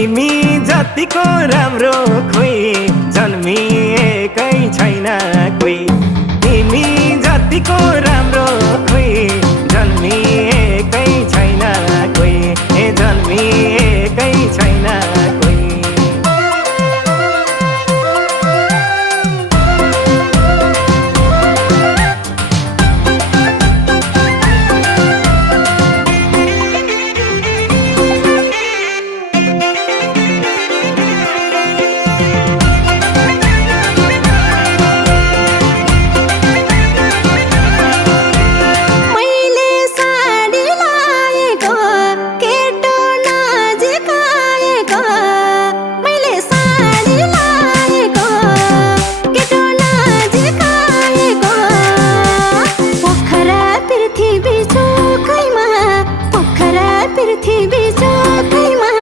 तिमी जतिको राम्रो खोइ जन्मिएकै छैन कोही। तिमी जतिको राम्रो खोइ जन्मिएकै छैन कोही। जन्मिए